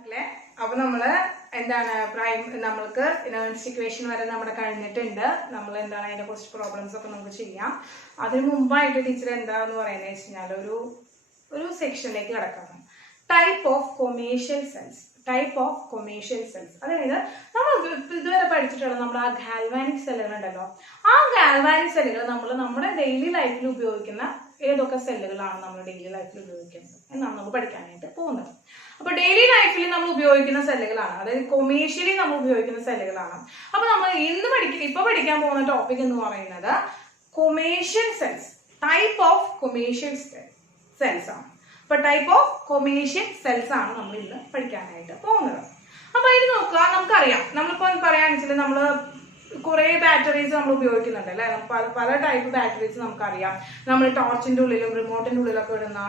മക്കളെ അപ്പൊ നമ്മള് എന്താണ് നമ്മൾക്ക് ഇക്വേഷൻ വരെ നമ്മുടെ കഴിഞ്ഞിട്ടുണ്ട്. നമ്മൾ എന്താണ് അതിന്റെ കുറച്ച് പ്രോബ്ലംസ് ഒക്കെ നമുക്ക് ചെയ്യാം. അതിന് മുമ്പായിട്ട് ടീച്ചർ എന്താന്ന് പറയുന്നത് വെച്ച് കഴിഞ്ഞാൽ ഒരു സെക്ഷനിലേക്ക് കിടക്കണം. Type of commercial cells. അതായത് നമ്മൾ ഇതുവരെ പഠിച്ചിട്ടുള്ള നമ്മുടെ ആ ഗാൽവാനിക് സെല്ലുകൾ ഉണ്ടല്ലോ, ആ ഗാൽവാനിക് സെല്ലുകൾ നമ്മൾ നമ്മുടെ ഡെയിലി ലൈഫിൽ ഉപയോഗിക്കുന്ന ഏതൊക്കെ സെല്ലുകളാണ് നമ്മൾ ഡെയിലി ലൈഫിൽ ഉപയോഗിക്കുന്നത് എന്നാണ് നമ്മൾ പഠിക്കാനായിട്ട് പോകുന്നത്. അപ്പൊ ഡെയിലി ലൈഫിൽ നമ്മൾ ഉപയോഗിക്കുന്ന സെല്ലുകളാണ്, അതായത് കൊമേഴ്ഷ്യലി നമ്മൾ ഉപയോഗിക്കുന്ന സെല്ലുകളാണ്. അപ്പൊ നമ്മൾ ഇപ്പൊ പഠിക്കാൻ പോകുന്ന ടോപ്പിക് എന്ന് പറയുന്നത് commercial cells, type of commercial cells ആണ്. അപ്പൊ ടൈപ്പ് ഓഫ് കൊമേഴ്ഷ്യൽ സെൽസ് ആണ് നമ്മൾ ഇന്ന് പഠിക്കാനായിട്ട് പോകുന്നത്. അപ്പൊ ഇത് നോക്കുക, നമുക്കറിയാം, നമ്മളിപ്പോ പറയാന്ന് വെച്ചാൽ നമ്മള് കുറെ ബാറ്ററീസ് നമ്മൾ ഉപയോഗിക്കുന്നുണ്ട് അല്ലെ. പല ടൈപ്പ് ബാറ്ററീസ് നമുക്കറിയാം. നമ്മൾ ടോർച്ചിന്റെ ഉള്ളിലും റിമോട്ടിന്റെ ഉള്ളിലൊക്കെ ഇടുന്ന,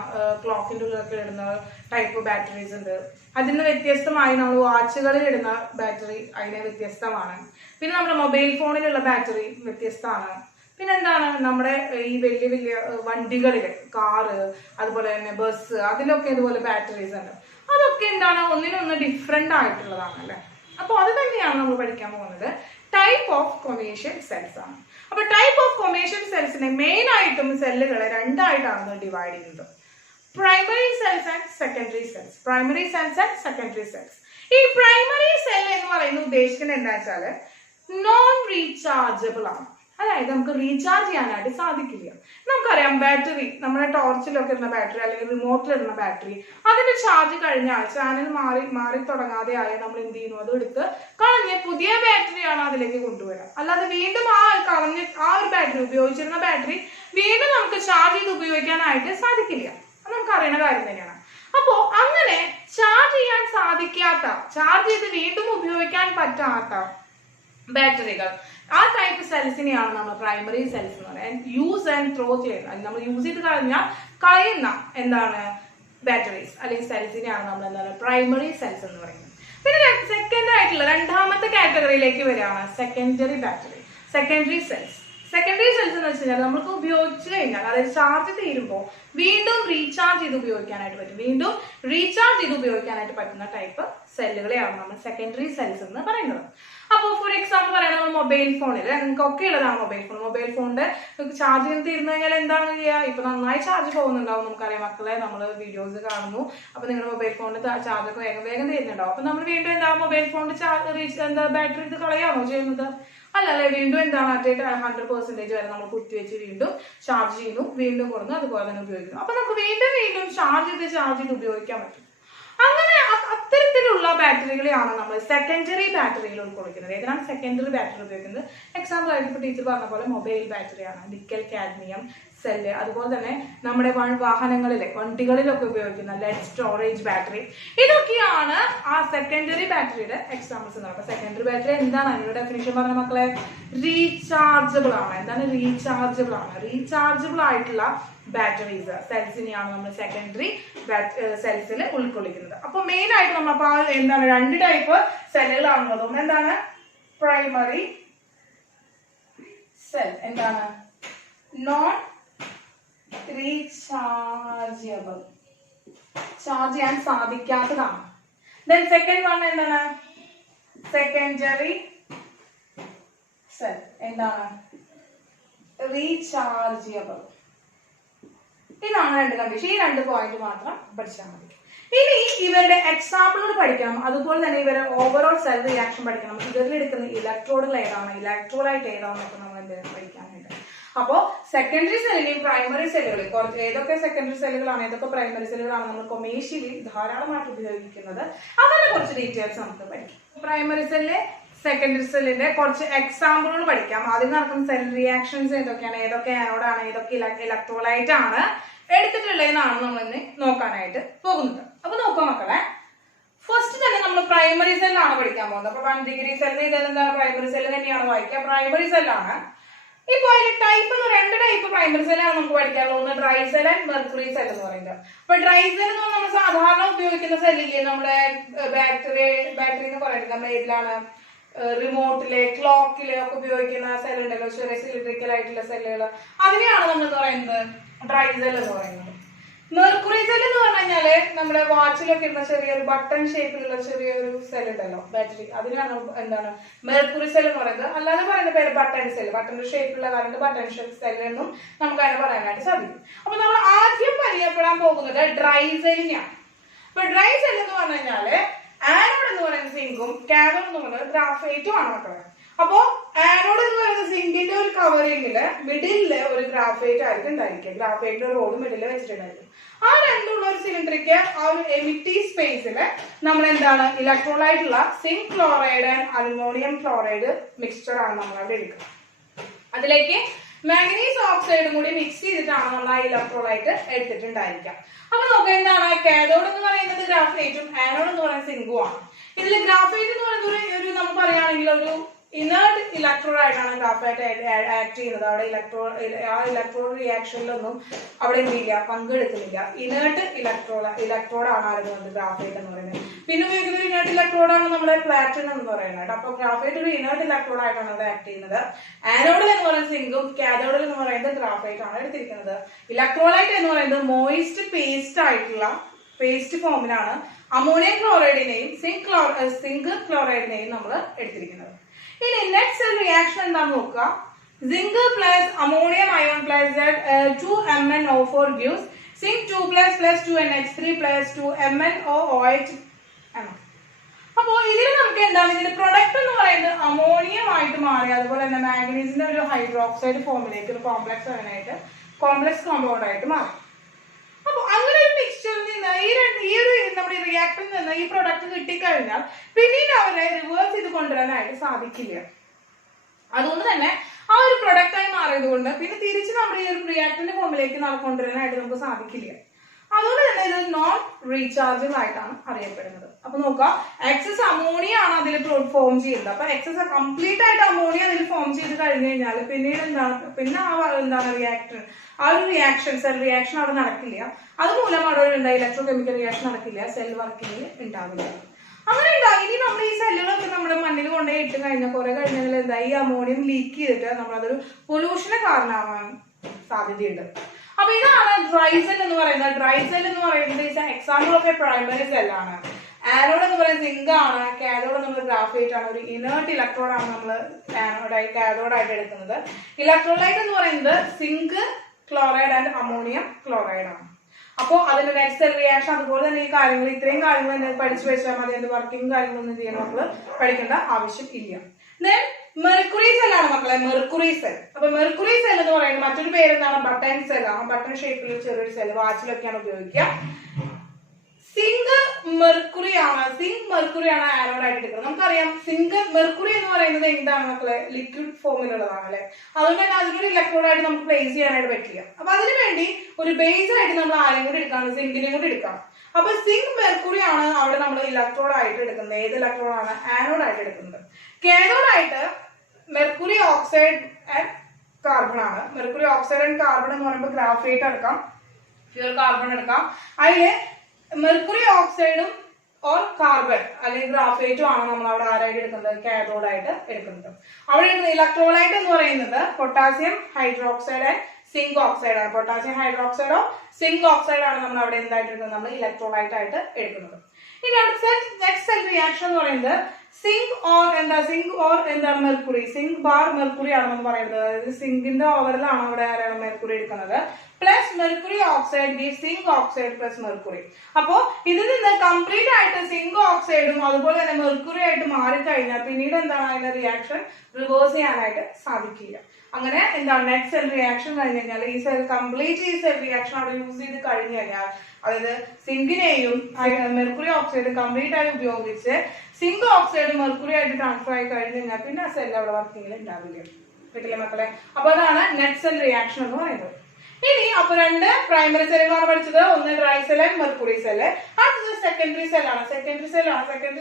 ക്ലോക്കിന്റെ ഉള്ളിലൊക്കെ ഇടുന്ന ടൈപ്പ് ബാറ്ററീസ് ഉണ്ട്. അതിന് വ്യത്യസ്തമായി നമ്മൾ വാച്ചുകളിൽ ഇടുന്ന ബാറ്ററി അതിന് വ്യത്യസ്തമാണ്. പിന്നെ നമ്മുടെ മൊബൈൽ ഫോണിലുള്ള ബാറ്ററി വ്യത്യസ്തമാണ്. പിന്നെ എന്താണ്, നമ്മുടെ ഈ വലിയ വലിയ വണ്ടികളിൽ, കാറ്, അതുപോലെ തന്നെ ബസ്, അതിലൊക്കെ ഇതുപോലെ ബാറ്ററീസ് ഉണ്ട്. അതൊക്കെ എന്താണ്, ഒന്നിനൊന്ന് ഡിഫറെന്റ് ആയിട്ടുള്ളതാണ് അല്ലെ. അപ്പൊ അത് തന്നെയാണ് നമ്മൾ പഠിക്കാൻ പോകുന്നത്. ടൈപ്പ് ഓഫ് കൊമേഴ്ഷ്യൽ സെൽസ് ആണ്. അപ്പൊ ടൈപ്പ് ഓഫ് കൊമേഴ്ഷ്യൽ സെൽസിനെ മെയിൻ ആയിട്ടും സെല്ലുകളെ രണ്ടായിട്ടാണ് ഡിവൈഡ് ചെയ്യുന്നത്. Primary cells and secondary cells. ഈ പ്രൈമറി സെൽ എന്ന് പറയുന്നത് ഉദ്ദേശിക്കുന്നത് എന്താ വെച്ചാല് നോൺ റീചാർജബിൾ ആണ്. അതായത് നമുക്ക് റീചാർജ് ചെയ്യാനായിട്ട് സാധിക്കില്ല. നമുക്കറിയാം, ബാറ്ററി, നമ്മുടെ ടോർച്ചിലൊക്കെ ഇടുന്ന ബാറ്ററി അല്ലെങ്കിൽ റിമോട്ടിലിടുന്ന ബാറ്ററി, അതിന്റെ ചാർജ് കഴിഞ്ഞാൽ ചാനൽ മാറി തുടങ്ങാതെ ആയാൽ നമ്മൾ എന്ത് ചെയ്യുന്നു, അത് എടുത്ത് കളഞ്ഞ് പുതിയ ബാറ്ററിയാണ് അതിലേക്ക് കൊണ്ടുവരിക. അല്ലാതെ വീണ്ടും ആ ഒരു ബാറ്ററി, ഉപയോഗിച്ചിരുന്ന ബാറ്ററി വീണ്ടും നമുക്ക് ചാർജ് ചെയ്ത് ഉപയോഗിക്കാനായിട്ട് സാധിക്കില്ല. അത് നമുക്ക് അറിയുന്ന കാര്യം തന്നെയാണ്. അപ്പോ അങ്ങനെ ചാർജ് ചെയ്യാൻ സാധിക്കാത്ത, ചാർജ് ചെയ്ത് വീണ്ടും ഉപയോഗിക്കാൻ പറ്റാത്ത ബാറ്ററികൾ, ആ ടൈപ്പ് സെൽസിനെയാണ് നമ്മൾ പ്രൈമറി സെൽസ് എന്ന് പറയുന്നത്. യൂസ് ആൻഡ് ത്രോ ചെയ്യുന്നത്, നമ്മൾ യൂസ് ചെയ്ത് കളയുന്ന എന്താണ് ബാറ്ററീസ് അല്ലെങ്കിൽ സെൽസിനെയാണ് നമ്മൾ എന്താണ് പ്രൈമറി സെൽസ് എന്ന് പറയുന്നത്. പിന്നെ സെക്കൻഡ് ആയിട്ടുള്ള രണ്ടാമത്തെ കാറ്റഗറിയിലേക്ക് വരികയാണ് സെക്കൻഡറി സെൽസ് എന്ന് വെച്ച് കഴിഞ്ഞാൽ നമുക്ക് ഉപയോഗിച്ച് കഴിഞ്ഞാൽ, അതായത് ചാർജ് തീരുമ്പോൾ വീണ്ടും റീചാർജ് ചെയ്ത് ഉപയോഗിക്കാനായിട്ട് പറ്റുന്ന ടൈപ്പ് സെല്ലുകളെയാണ് നമ്മൾ സെക്കൻഡറി സെൽസ് എന്ന് പറയുന്നത്. അപ്പോൾ ഫോർ എക്സാമ്പിൾ പറയാം, നമ്മൾ മൊബൈൽ ഫോണിൽ, നിങ്ങൾക്കൊക്കെ ഉള്ളതാണ് മൊബൈൽ ഫോണിന്റെ ചാർജ് ചെയ്ത് തീർന്നു കഴിഞ്ഞാൽ എന്താണ് ചെയ്യുക? ഇപ്പൊ നന്നായി ചാർജ് പോകുന്നുണ്ടാവും, നമുക്കറിയാം മക്കളെ, നമ്മൾ വീഡിയോസ് കാണുന്നു. അപ്പൊ നിങ്ങളുടെ മൊബൈൽ ഫോണിന്റെ ചാർജൊക്കെ വേഗം തീരുന്നുണ്ടാവും. അപ്പൊ നമ്മൾ വീണ്ടും മൊബൈൽ ഫോണിന്റെ ബാറ്ററി ഇത് കളയാണോ ചെയ്യുന്നത്? അല്ലല്ലേ, വീണ്ടും എന്താണ് 100% വരെ നമ്മൾ കുത്തിവെച്ച് വീണ്ടും ചാർജ് ചെയ്യുന്നു, വീണ്ടും കൊടുന്നു, അതുപോലെ തന്നെ ഉപയോഗിക്കുന്നു. അപ്പൊ നമുക്ക് വീണ്ടും ചാർജ് ചെയ്ത് ഉപയോഗിക്കാൻ പറ്റും. അങ്ങനെ അത്തരത്തിലുള്ള ബാറ്ററികളെയാണ് നമ്മൾ സെക്കൻഡറി ബാറ്ററിയിൽ ഉൾക്കൊള്ളിക്കുന്നത്. ഏതാണ് സെക്കൻഡറി ബാറ്ററി ഉപയോഗിക്കുന്നത്? എക്സാമ്പിൾ ആയിട്ട് ഇപ്പൊ ടീച്ചർ പറഞ്ഞ പോലെ മൊബൈൽ ബാറ്ററിയാണ്, നിക്കൽ കാഡ്മിയം സെല്ല്, അതുപോലെ തന്നെ നമ്മുടെ വണ്ടികളിലൊക്കെ ഉപയോഗിക്കുന്ന ലെഡ് സ്റ്റോറേജ് ബാറ്ററി. ഇതൊക്കെയാണ് ആ സെക്കൻഡറി ബാറ്ററിയുടെ എക്സാമ്പിൾസ് എന്ന് പറയുന്നത്. സെക്കൻഡറി ബാറ്ററി എന്താണ് അതിന്റെ ഡെഫിനിഷൻ പറഞ്ഞ മക്കളെ? റീചാർജബിൾ ആണ്. എന്താണ് റീചാർജബിൾ ആയിട്ടുള്ള ബാറ്ററീസ്, സെൽസിനെയാണ് നമ്മൾ സെക്കൻഡറി സെൽസിൽ ഉൾക്കൊള്ളിക്കുന്നത്. അപ്പൊ മെയിൻ ആയിട്ട് നമ്മൾ എന്താണ് രണ്ട് ടൈപ്പ് സെല്ലുകളാണുള്ളത്. ഒന്ന് എന്താണ് പ്രൈമറി സെൽ, എന്താണ് നോൺ റീചാർജബിൾ, ചാർജ് ചെയ്യാൻ സാധിക്കാത്തതാണ്. ദെൻ സെക്കൻഡ് വൺ എന്താണ് സെക്കൻഡറി സെൽ, എന്താണ് റീചാർജബിൾ. ഇതാണ് രണ്ട് കണ്ടീഷൻ. ഈ രണ്ട് പോയിന്റ് മാത്രം പഠിച്ചാൽ മതി. ഇനി ഇവരുടെ എക്സാമ്പിളുകൾ പഠിക്കണം, അതുപോലെ തന്നെ ഇവരുടെ ഓവറോൾ സെൽ റിയാക്ഷൻ പഠിക്കണം. ഇവരിൽ എടുക്കുന്ന ഇലക്ട്രോഡുകൾ ഏതാണ്, ഇലക്ട്രോലൈറ്റ് ഏതാണെന്നൊക്കെ നമ്മൾ എന്തെങ്കിലും പഠിക്കാനുണ്ട്. അപ്പോ സെക്കൻഡറി സെല്ലിലെയും പ്രൈമറി സെല്ലുകളിൽ ഏതൊക്കെ സെക്കൻഡറി സെല്ലുകളാണ്, ഏതൊക്കെ പ്രൈമറി സെല്ലുകളാണ് നമ്മൾ കൊമേഴ്ഷ്യലി ധാരാളമായിട്ട് ഉപയോഗിക്കുന്നത്, അങ്ങനെ കുറച്ച് ഡീറ്റെയിൽസ് നമുക്ക് പഠിക്കാം. പ്രൈമറി സെല്ല്, സെക്കൻഡറി സെല്ലിന്റെ കുറച്ച് എക്സാമ്പിളുകൾ പഠിക്കാം. ആദ്യം നടക്കുന്ന സെൽ റിയാക്ഷൻസ് ഏതൊക്കെയാണ്, ഏതൊക്കെ ആനോഡാണ്, ഏതൊക്കെ ഇലക്ട്രോലൈറ്റ് ആണ് എടുത്തിട്ടുള്ളതെന്നാണ് നമ്മൾ ഇന്ന് നോക്കാനായിട്ട് പോകുന്നത്. അപ്പൊ നോക്കാം മക്കളെ, ഫസ്റ്റ് തന്നെ നമ്മൾ പ്രൈമറി സെല്ലാണ് പഠിക്കാൻ പോകുന്നത്. അപ്പൊ 1 ഡിഗ്രി സെല്ലിന് ഇതെന്താണ് പ്രൈമറി സെല്ല് തന്നെയാണ് വായിക്കുക, പ്രൈമറി സെല്ലാണ്. ഇപ്പൊ അതിന്റെ ടൈപ്പ് രണ്ട് ടൈപ്പ് പ്രൈമറി സെല്ലാണ് നമുക്ക് പഠിക്കാനുള്ളത്. ഒന്ന് dry cell and mercury cell എന്ന് പറയുന്നത്. അപ്പൊ ഡ്രൈ സെൽ എന്ന് പറഞ്ഞാൽ നമ്മൾ സാധാരണ ഉപയോഗിക്കുന്ന സെല്ലില്ലേ, നമ്മുടെ ബാറ്ററി എന്ന് പറയുന്നത് നമ്മുടെ ഏതിലാണ്, റിമോട്ടിലെ ക്ലോക്കിലെ ഒക്കെ ഉപയോഗിക്കുന്ന സെൽ ഉണ്ടല്ലോ, ചെറിയ ഇലക്ട്രിക്കൽ ആയിട്ടുള്ള സെല്ലുകൾ, അതിനെയാണ് നമ്മൾ പറയുന്നത് ഡ്രൈ സെൽ എന്ന് പറയുന്നത്. മെർക്കുറി സെൽ എന്ന് പറഞ്ഞു കഴിഞ്ഞാല് നമ്മുടെ വാച്ചിലൊക്കെ ഇരുന്ന ചെറിയൊരു ബട്ടൺ ഷേപ്പിലുള്ള ചെറിയൊരു സെൽ ഉണ്ടല്ലോ ബാറ്ററി, അതിനാണ് എന്താണ് മെർക്കുറി സെൽ എന്ന് പറയുന്നത്. അല്ലാതെ പറയുന്ന പേര് ബട്ടൺ സെൽ, ബട്ടന്റെ ഷേപ്പിലുള്ള കാരണം ബട്ടൺ സെൽ എന്നും നമുക്ക് അതിനെ പറയാനായിട്ട് സാധിക്കും. അപ്പൊ നമ്മൾ ആദ്യം പരിചയപ്പെടാൻ പോകുന്നത് ഡ്രൈ സെല്ലിനെയാണ്. അപ്പൊ ഡ്രൈ സെൽ എന്ന് പറഞ്ഞു കഴിഞ്ഞാല് ആനോഡ് എന്ന് പറയുന്ന സിങ്കും കാഥോഡ് എന്ന് പറയുന്നത് ഗ്രാഫൈറ്റും ആണ് മക്കളെ. അപ്പോ ആനോഡ് എന്ന് പറയുന്ന സിങ്കിന്റെ ഒരു കവറിംഗില് മിഡിലില് ഒരു ഗ്രാഫൈറ്റ് ആയിരിക്കും ഉണ്ടായിരിക്കും. ഗ്രാഫൈറ്റിന്റെ റോഡ് മിഡില് വെച്ചിട്ടുണ്ടായിരിക്കും. ആ രണ്ടുള്ള ഒരു സിലിണ്ടറിക്ക് ആ ഒരു എമിറ്റി സ്പേസില് നമ്മൾ എന്താണ് ഇലക്ട്രോളൈറ്റുള്ള zinc chloride and aluminium chloride mixture ആണ് നമ്മൾ അവിടെ എടുക്കുന്നത്. അതിലേക്ക് മാംഗനീസ് ഓക്സൈഡും കൂടി മിക്സ് ചെയ്തിട്ടാണ് നമ്മൾ ആ ഇലക്ട്രോലൈറ്റ് എടുത്തിട്ടുണ്ടായിരിക്കുക. അപ്പൊ നോക്കാം എന്താണ് കാഥോഡ് എന്ന് പറയുന്നത് ഗ്രാഫൈറ്റും ആനോഡ് എന്ന് പറയുന്നത് സിങ്കും ആണ്. ഇതിൽ ഗ്രാഫൈറ്റ് എന്ന് പറയുന്നത് ഒരു നമുക്ക് പറയുകയാണെങ്കിൽ ഒരു ഇനേർട്ട് ഇലക്ട്രോഡ് ആയിട്ടാണ് ഗ്രാഫൈറ്റ് ആക്ട് ചെയ്യുന്നത്. അവിടെ ഇലക്ട്രോഡ് റിയാക്ഷനിലൊന്നും അവിടെ എന്ത് ചെയ്യില്ല, പങ്കെടുക്കുന്നില്ല. ഇനേർട്ട് ഇലക്ട്രോഡാണ് ആയിരുന്നത് ഗ്രാഫൈറ്റ് എന്ന് പറയുന്നത്. പിന്നെ ഉപയോഗിക്കുന്ന ഇനേർട്ട് ഇലക്ട്രോഡാണ് നമ്മുടെ പ്ലാറ്റിനം എന്ന് പറയുന്നത്. അപ്പൊ ഗ്രാഫൈറ്റ് ഒരു ഇനേർട്ട് ഇലക്ട്രോഡ് ആയിട്ടാണ് അവിടെ ആക്ട് ചെയ്യുന്നത്. ആനോഡിൽ എന്ന് പറയുന്നത് സിങ്കും കാഥോഡിൽ എന്ന് പറയുന്നത് ഗ്രാഫൈറ്റ് ആണ് എടുത്തിരിക്കുന്നത്. ഇലക്ട്രോലൈറ്റ് എന്ന് പറയുന്നത് മോയിസ്റ്റ് പേസ്റ്റ് ആയിട്ടുള്ള പേസ്റ്റ് ഫോമിലാണ് അമോണിയം ക്ലോറൈഡിനെയും സിങ്ക് ക്ലോറൈഡിനെയും നമ്മൾ എടുത്തിരിക്കുന്നത്. ഇനി നെക്സ്റ്റ് സെൽ റിയാക്ഷൻ എന്താണെന്ന് നോക്കുക. Zinc plus ammonium ion plus 2MnO4 gives zinc 2+ 2NH3 + 2MnOOH. അപ്പോ ഇതിൽ നമുക്ക് എന്താണ് ഇതിന്റെ പ്രൊഡക്റ്റ് എന്ന് പറയുന്നത് അമോണിയം ആയിട്ട് മാറി അതുപോലെ തന്നെ മാംഗനീസിന്റെ ഒരു ഹൈഡ്രോക്സൈഡ് ഫോമിലേക്ക് ഒരു കോംപ്ലക്സ് കോമ്പൗണ്ട് ആയിട്ട് മാറി. അപ്പൊ അങ്ങനെ ഒരു മിക്സ്ചറിൽ നിന്ന് ഈ ഒരു നമ്മുടെ റിയാക്ടറിൽ നിന്ന് ഈ പ്രൊഡക്റ്റ് കിട്ടിക്കഴിഞ്ഞാൽ പിന്നീട് അവരെ റിവേഴ്സ് ചെയ്ത് കൊണ്ടുവരാനായിട്ട് സാധിക്കില്ല. അതുകൊണ്ട് തന്നെ ആ ഒരു പ്രൊഡക്റ്റ് ആയി മാറിയത് കൊണ്ട് പിന്നെ തിരിച്ച് നമ്മുടെ ഈ ഒരു റിയാക്ടറിന്റെ ഫോമിലേക്ക് കൊണ്ടുവരാനായിട്ട് നമുക്ക് സാധിക്കില്ല. അതുകൊണ്ട് തന്നെ ഇത് നോൺ റീചാർജബിൾ ആയിട്ടാണ് അറിയപ്പെടുന്നത്. അപ്പൊ നോക്കാം, എക്സസ് അമോണിയ ആണ് അതിൽ ഫോം ചെയ്യുന്നത്. അപ്പൊ എക്സസ് കംപ്ലീറ്റ് ആയിട്ട് അമോണിയ അതിൽ ഫോം ചെയ്ത് കഴിഞ്ഞു കഴിഞ്ഞാൽ പിന്നീട് എന്താണ് റിയാക്ടർ ആ ഒരു സെൽ റിയാക്ഷൻ അവിടെ നടക്കില്ല. അതുമൂലം അവിടെ ഇലക്ട്രോ കെമിക്കൽ റിയാക്ഷൻ നടക്കില്ല, സെൽ വർക്കിംഗ് ഉണ്ടാവില്ല. അങ്ങനെ ഉണ്ടാവും. ഇനി നമ്മൾ ഈ സെല്ലുകളൊക്കെ നമ്മുടെ മണ്ണിൽ കൊണ്ടുപോയി ഇട്ട് കഴിഞ്ഞാൽ കുറെ കഴിഞ്ഞാൽ എന്താ ഈ അമോണിയം ലീക്ക് ചെയ്തിട്ട് നമ്മളതൊരു പൊല്യൂഷന് കാരണമാവാൻ സാധ്യതയുണ്ട്. അപ്പൊ ഇതാണ് ഡ്രൈ സെൽ എന്ന് പറയുന്നത്. ഡ്രൈ സെൽ എന്ന് പറയുന്നത് എക്സാമ്പിൾ ഓഫ് എ പ്രൈമറി സെല്ലാണ്. ആനോഡ് എന്ന് പറയുന്നത് സിങ്ക് ആണ്, കാഥോഡ് നമ്മൾ ഗ്രാഫൈറ്റ് ആണ്. ഒരു ഇനേർട്ട് ഇലക്ട്രോഡ് ആണ് നമ്മൾ കാഥോഡ് ആയിട്ട് എടുക്കുന്നത്. ഇലക്ട്രോലൈറ്റ് എന്ന് പറയുന്നത് zinc chloride and ammonium chloride ആണ്. അപ്പോൾ അതിന്റെ നെക്സ്റ്റ് സെൽ റിയാക്ഷൻ അതുപോലെ തന്നെ ഈ കാര്യങ്ങൾ ഇത്രയും കാര്യങ്ങൾ പഠിച്ചു വെച്ചാൽ മതി. അതിന്റെ വർക്കിംഗ് കാര്യങ്ങളൊന്നും ചെയ്യാൻ നമ്മൾ പഠിക്കേണ്ട ആവശ്യം ഇല്ല. ദെൻ മെർക്കുറി സെൽ ആണ് മക്കളെ, മെർക്കുറി സെൽ. അപ്പൊ മെർക്കുറി സെൽ എന്ന് പറയുന്നത് മറ്റൊരു പേര് എന്താണ്, ബട്ടൺ സെൽ ആണ്. ബട്ടൺ ഷേപ്പിൽ ചെറിയൊരു സെൽ വാച്ചിലൊക്കെയാണ് ഉപയോഗിക്കുക. സിങ്ക് മെർക്കുറി ആണ് ആനോഡ് ആയിട്ട് എടുക്കുന്നത്. നമുക്കറിയാം സിങ്ക് മെർക്കുറി എന്ന് പറയുന്നത് എന്താണ് മക്കളെ, ലിക്വിഡ് ഫോമിലുള്ളതാണ് അല്ലെ. അതുകൊണ്ട് തന്നെ അതിനൊരു ഇലക്ട്രോഡ് ആയിട്ട് നമുക്ക് പ്ലേസ് ചെയ്യാനായിട്ട് പറ്റില്ല. അപ്പൊ അതിനുവേണ്ടി ഒരു ബേസ് ആയിട്ട് നമ്മൾ ആരും കൂടി എടുക്കാണ്, സിങ്കിനെയും കൂടി എടുക്കാം. അപ്പൊ സിങ്ക് മെർക്കുറി ആണ് അവിടെ നമ്മൾ ഇലക്ട്രോഡ് ആയിട്ട് എടുക്കുന്നത്. ഏത് ഇലക്ട്രോഡ് ആണ്, ആനോഡ് ആയിട്ട് എടുക്കുന്നത്. കാഥോഡ് ആയിട്ട് മെർക്കുറി ഓക്സൈഡ് ആൻഡ് കാർബൺ ആണ്. മെർക്കുറി ഓക്സൈഡ് ആൻഡ് കാർബൺ എന്ന് പറയുമ്പോൾ ഗ്രാഫൈറ്റ് എടുക്കാം, പ്യൂർ കാർബൺ എടുക്കാം. അതില് മെർക്കുറി ഓക്സൈഡും ഓർ കാർബൺ അല്ലെങ്കിൽ ഗ്രാഫൈറ്റും ആണ് നമ്മൾ അവിടെ ആരായിട്ട് എടുക്കുന്നത്, കാഥോഡ് ആയിട്ട് എടുക്കുന്നത്. അവിടെ ഇലക്ട്രോലൈറ്റ് എന്ന് പറയുന്നത് potassium hydroxide and zinc oxide ആണ്. പൊട്ടാസ്യം ഹൈഡ്രോക്സൈഡോ സിങ്ക് ഓക്സൈഡ് ആണ് നമ്മൾ അവിടെ എന്തായിട്ട് എടുക്കുന്നത്, നമ്മൾ ഇലക്ട്രോലൈറ്റ് ആയിട്ട് എടുക്കുന്നത്. ഇനി അടുത്ത നെക്സ്റ്റ് സെൽ റിയാക്ഷൻ എന്ന് പറയുന്നത് സിങ്ക് ഓർ എന്താണ് മെർക്കുറി, സിങ്ക് ബാർ മെർക്കുറി ആണെന്ന് പറയുന്നത്. അതായത് സിങ്കിന്റെ ഓവറിലാണ് അവിടെ ആരാണ് മെർക്കുറി എടുക്കുന്നത്. Plus mercury oxide give zinc oxide plus mercury. അപ്പോ ഇതിൽ നിന്ന് കംപ്ലീറ്റ് ആയിട്ട് സിങ്ക് ഓക്സൈഡും അതുപോലെ തന്നെ മെർക്കുറി ആയിട്ട് മാറിക്കഴിഞ്ഞാൽ പിന്നീട് എന്താണ് അതിന്റെ റിയാക്ഷൻ റിവേഴ്സ് ചെയ്യാനായിട്ട് സാധിക്കില്ല. അങ്ങനെ എന്താണ് നെക്സ്റ്റ് സെൽ റിയാക്ഷൻ കഴിഞ്ഞ് കഴിഞ്ഞാൽ ഈ സെൽ റിയാക്ഷൻ അവിടെ യൂസ് ചെയ്ത് കഴിഞ്ഞു കഴിഞ്ഞാൽ, അതായത് സിങ്കിനെയും മെർക്കുറി ഓക്സൈഡും കംപ്ലീറ്റ് ആയി ഉപയോഗിച്ച് സിങ്ക് ഓക്സൈഡ് മെർക്കുറി ആയിട്ട് ട്രാൻസ്ഫർ ആയി കഴിഞ്ഞു കഴിഞ്ഞാൽ പിന്നെ ആ സെൽ അവിടെ വർക്കിംഗിൽ ഉണ്ടാവില്ല. കിട്ടില്ലേ മക്കളെ? അപ്പൊ അതാണ് നെക്സ്റ്റ് സെൽ റിയാക്ഷൻ എന്ന് പറയുന്നത്. ഇനി അപ്പൊ രണ്ട് പ്രൈമറി സെല്ലുകളാണ് പഠിച്ചത്. ഒന്ന് dry cell and mercury cell. അടുത്തത് സെക്കൻഡറി സെല്ലാണ്. സെക്കൻഡറി